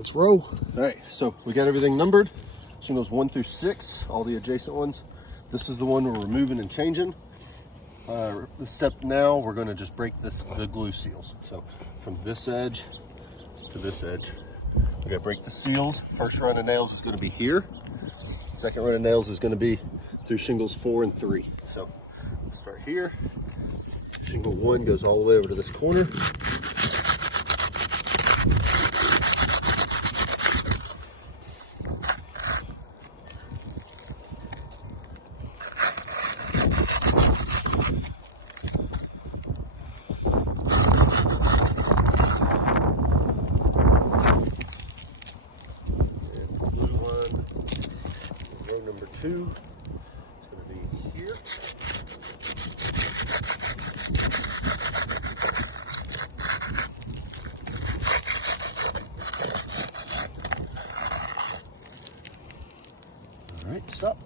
Let's roll. All right, so we got everything numbered. Shingles 1 through 6, all the adjacent ones. This is the one we're removing and changing. The step now, we're going to just break the glue seals. So from this edge to this edge, we got to break the seals. First run of nails is going to be here. Second run of nails is going to be through shingles 4 and 3. So start here. Shingle 1 goes all the way over to this corner. Row number 2 is going to be here. All right, stop.